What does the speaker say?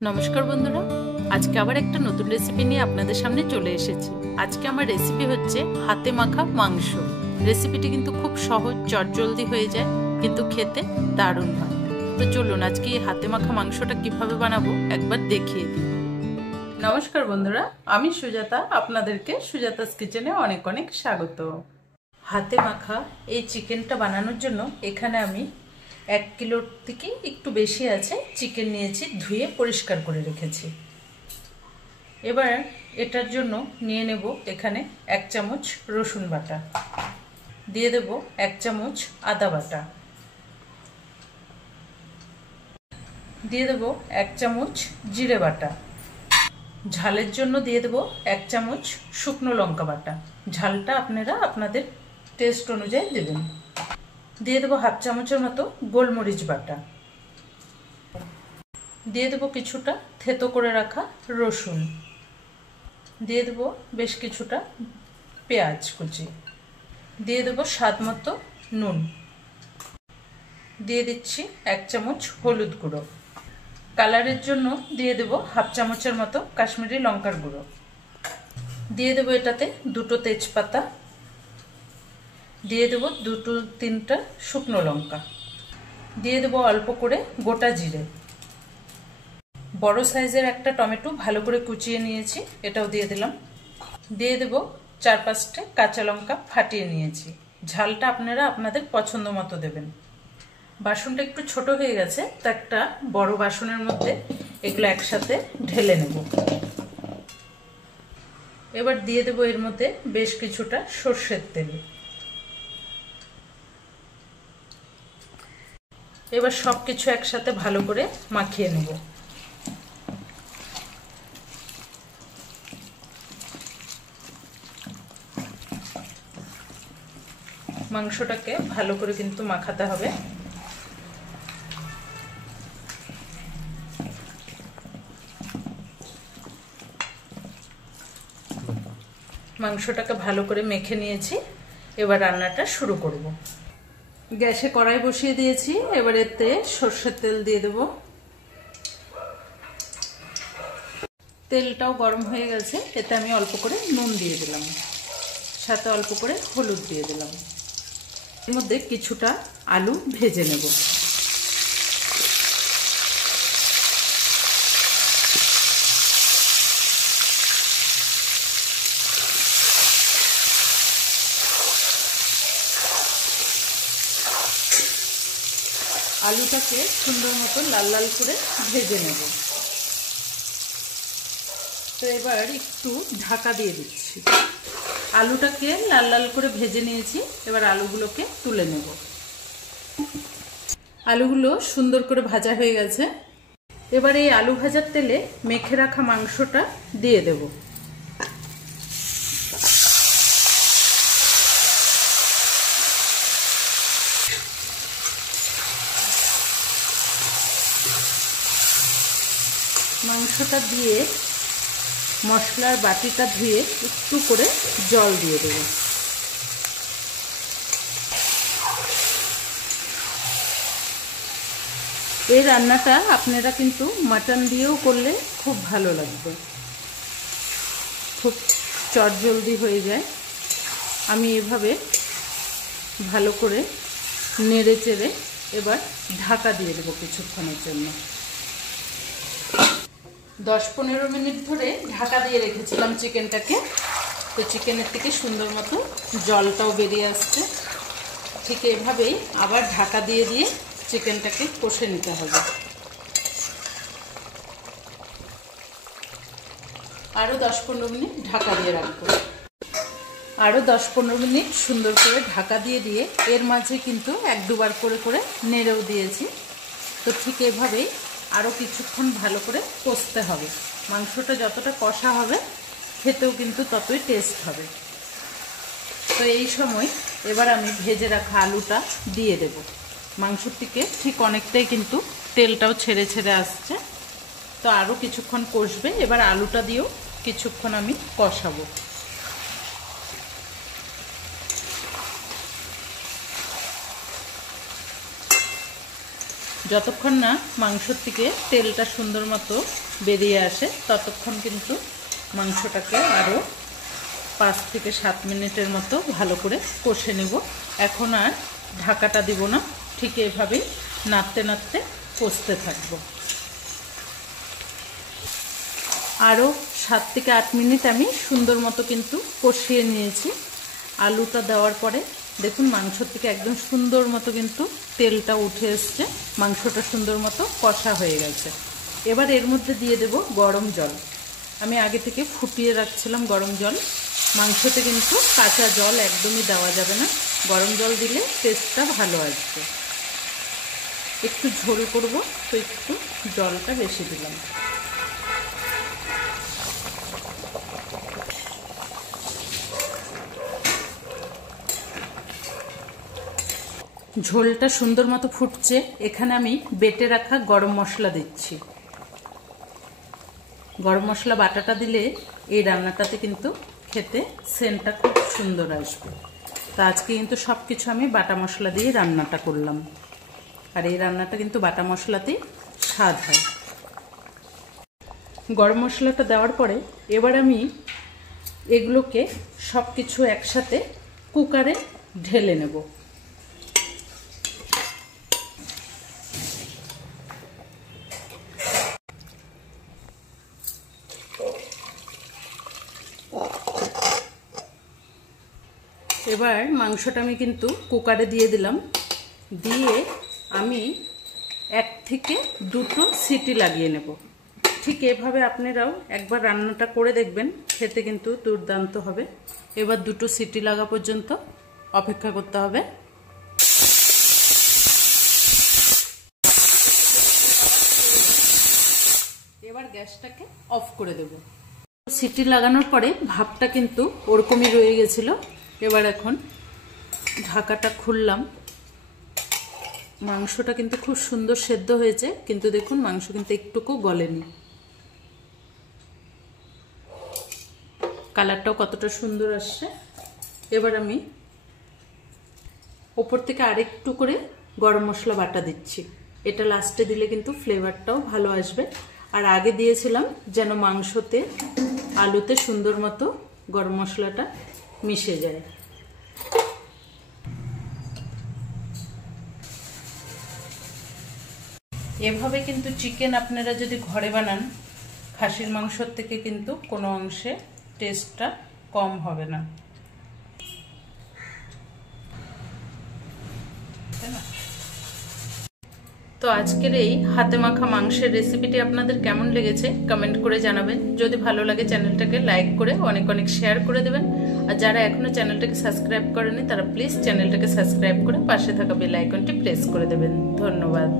নমস্কার বন্ধুরা, আজকে আবার একটা নতুন রেসিপি নিয়ে আপনাদের সামনে চলে এসেছি। আজকে আমার রেসিপি হচ্ছে হাতে মাখা মাংস। রেসিপিটি কিন্তু খুব সহজ, চটজলদি হয়ে যায়, কিন্তু খেতে দারুণ হয়। তো চলুন আজকে এই হাতে মাখা মাংসটা কিভাবে বানাবো একবার দেখিয়ে দিই। নমস্কার বন্ধুরা, আমি সুজাতা, আপনাদেরকে সুজাতাস কিচেনে অনেক অনেক স্বাগত। হাতে মাখা এই চিকেনটা বানানোর জন্য এখানে আমি 1 কিলোর থেকে একটু বেশি আছে চিকেন নিয়েছি, ধুয়ে পরিষ্কার করে রেখেছি। এবার এটার জন্য নিয়ে নেব এখানে 1 চামচ রসুন বাটা, দিয়ে দেব 1 চামচ আদা বাটা, দিয়ে দেব 1 চামচ জিরে বাটা, ঝালের জন্য দিয়ে দেব 1 চামচ শুকনো লঙ্কা বাটা। ঝালটা আপনারা আপনাদের টেস্ট অনুযায়ী দেবেন। দিয়ে দেবো 1/2 চামচের মতো গোলমরিচ বাটা, দিয়ে দেবো কিছুটা থেতো করে রাখা রসুন, দিয়ে দেবো বেশ কিছুটা পেঁয়াজ কুচি, দিয়ে দেবো স্বাদ মতো নুন, দিয়ে দিচ্ছি 1 চামচ হলুদ গুঁড়ো, কালারের জন্য দিয়ে দেবো 1/2 চামচের মতো কাশ্মীরি লঙ্কার গুঁড়ো, দিয়ে দেবো এটাতে 2টো তেজপাতা, দিয়ে দেবো 2-3টা শুকনো লঙ্কা, দিয়ে দেবো অল্প করে গোটা জিরে, বড় সাইজের একটা টমেটো ভালো করে কুচিয়ে নিয়েছি, এটাও দিয়ে দিলাম, দিয়ে দেবো 4-5টা কাঁচা লঙ্কা ফাটিয়ে নিয়েছি। ঝালটা আপনারা আপনাদের পছন্দ মতো দেবেন। বাসনটা একটু ছোট হয়ে গেছে, তো একটা বড় বাসনের মধ্যে এগুলো একসাথে ঢেলে নেব। এবার দিয়ে দেবো এর মধ্যে বেশ কিছুটা সর্ষের তেল। এবার সবকিছু একসাথে ভালো করে মাখিয়ে নেব। মাংসটাকে ভালো করে কিন্তু মাখাতে হবে। মাংসটাকে ভালো করে মেখে নিয়েছি, এবার রান্নাটা শুরু করব। গ্যাসে কড়াই বসিয়ে দিয়েছি, এবার এতে সর্ষের তেল দিয়ে দেব। তেলটাও গরম হয়ে গেছে, এতে আমি অল্প করে নুন দিয়ে দিলাম, সাথে অল্প করে হলুদ দিয়ে দিলাম। এর মধ্যে কিছুটা আলু ভেজে নেব। আলুটাকে সুন্দর মতো লাল লাল করে ভেজে নেব। তো এবার একটু ঢাকা দিয়ে দিচ্ছি। আলুটাকে লাল লাল করে ভেজে নিয়েছি, এবার আলুগুলোকে তুলে নেব। আলুগুলো সুন্দর করে ভাজা হয়ে গেছে, এবার এই আলু ভাজার তেলে মেখে রাখা মাংসটা দিয়ে দেব। মাংসটা দিয়ে মশলার বাটিটা ধুয়ে একটু করে জল দিয়ে দেব। এই রান্নাটা আপনারা কিন্তু মাটন দিয়েও করলে খুব ভালো লাগবে, খুব চটজলদি হয়ে যায়। আমি এভাবে ভালো করে নেড়ে চেড়ে এবার ঢাকা দিয়ে দেবো কিছুক্ষণের জন্য। 10-15 মিনিট ধরে ঢাকা দিয়ে রেখেছিলাম চিকেনটাকে। তো চিকেনের থেকে সুন্দর মতো জলটাও বেরিয়ে আসছে। ঠিক এভাবেই আবার ঢাকা দিয়ে দিয়ে চিকেনটাকে কষে নিতে হবে। আরও 10-15 মিনিট ঢাকা দিয়ে রাখবো। আরও 10-15 মিনিট সুন্দর করে ঢাকা দিয়ে দিয়ে এর মাঝে কিন্তু 1-2 বার করে করে নেড়েও দিয়েছি। তো ঠিক এভাবেই আরও কিছুক্ষণ ভালো করে কষতে হবে। মাংসটা যতটা কষা হবে খেতেও কিন্তু ততই টেস্ট হবে। তো এই সময় এবার আমি ভেজে রাখা আলুটা দিয়ে দেব। মাংসর থেকে ঠিক অনেকটাই কিন্তু তেলটাও ছেড়ে ছেড়ে আসছে। তো আরও কিছুক্ষণ কষবে, এবার আলুটা দিয়েও কিছুক্ষণ আমি কষাবো। যতক্ষণ না মাংসর থেকে তেলটা সুন্দর মতো বেরিয়ে আসে ততক্ষণ কিন্তু মাংসটাকে আরও 5 থেকে 7 মিনিটের মতো ভালো করে কষে নেব। এখন আর ঢাকাটা দিব না, ঠিক এভাবেই নাড়তে নাড়তে কষতে থাকব। আরও 7 থেকে 8 মিনিট আমি সুন্দর মতো কিন্তু কষিয়ে নিয়েছি। আলুটা দেওয়ার পরে দেখুন মাংসর থেকে একদম সুন্দর মতো কিন্তু তেলটা উঠে এসছে, মাংসটা সুন্দর মতো কষা হয়ে গেছে। এবার এর মধ্যে দিয়ে দেব গরম জল। আমি আগে থেকে ফুটিয়ে রাখছিলাম গরম জল। মাংসতে কিন্তু কাঁচা জল একদমই দেওয়া যাবে না, গরম জল দিলে টেস্টটা ভালো আসবে। একটু ঝোল করব তো একটু জলটা বেশি দিলাম। ঝোলটা সুন্দর মতো ফুটছে, এখানে আমি বেটে রাখা গরম মশলা দিচ্ছি। গরম মশলা বাটাটা দিলে এই রান্নাটাতে কিন্তু খেতে সেন্টটা খুব সুন্দর আসবে। তো আজকে কিন্তু সব কিছু আমি বাটা মশলা দিয়ে রান্নাটা করলাম, আর এই রান্নাটা কিন্তু বাটা মশলাতেই স্বাদ হয়। গরম মশলাটা দেওয়ার পরে এবার আমি এগুলোকে সব কিছু একসাথে কুকারে ঢেলে নেব। এবার মাংসটা আমি কিন্তু কুকারে দিয়ে দিলাম, দিয়ে আমি 1 থেকে 2টো সিটি লাগিয়ে নেব। ঠিক এভাবে আপনারাও একবার রান্নাটা করে দেখবেন, খেতে কিন্তু দুর্দান্ত হবে। এবার 2টো সিটি লাগা পর্যন্ত অপেক্ষা করতে হবে। এবার গ্যাসটাকে অফ করে দেব। সিটি লাগানোর পরে ভাপটা কিন্তু ওরকমই রয়ে গেছিল। এবার এখন ঢাকাটা খুললাম। মাংসটা কিন্তু খুব সুন্দর সেদ্ধ হয়েছে, কিন্তু দেখুন মাংস কিন্তু একটুকু গলেনি। কালারটাও কতটা সুন্দর আসছে। এবার আমি ওপর থেকে আরেকটু করে গরম মশলা বাটা দিচ্ছি। এটা লাস্টে দিলে কিন্তু ফ্লেভারটাও ভালো আসবে। আর আগে দিয়েছিলাম যেন মাংসতে আলুতে সুন্দর মতো গরম মশলাটা মিশে যায়। এভাবে কিন্তু চিকেন আপনারা যদি ঘরে বানান, খাসির মাংসর থেকে কিন্তু কোনো অংশে টেস্টটা কম হবে না। তো আজকের এই হাতে মাখা মাংসের রেসিপিটি আপনাদের কেমন লেগেছে কমেন্ট করে জানাবেন। যদি ভালো লাগে চ্যানেলটাকে লাইক করে অনেক অনেক শেয়ার করে দেবেন। আর যারা এখনো চ্যানেলটাকে সাবস্ক্রাইব করেনি তারা প্লিজ চ্যানেলটাকে সাবস্ক্রাইব করে পাশে থাকা বেল আইকনটি প্রেস করে দেবেন। ধন্যবাদ।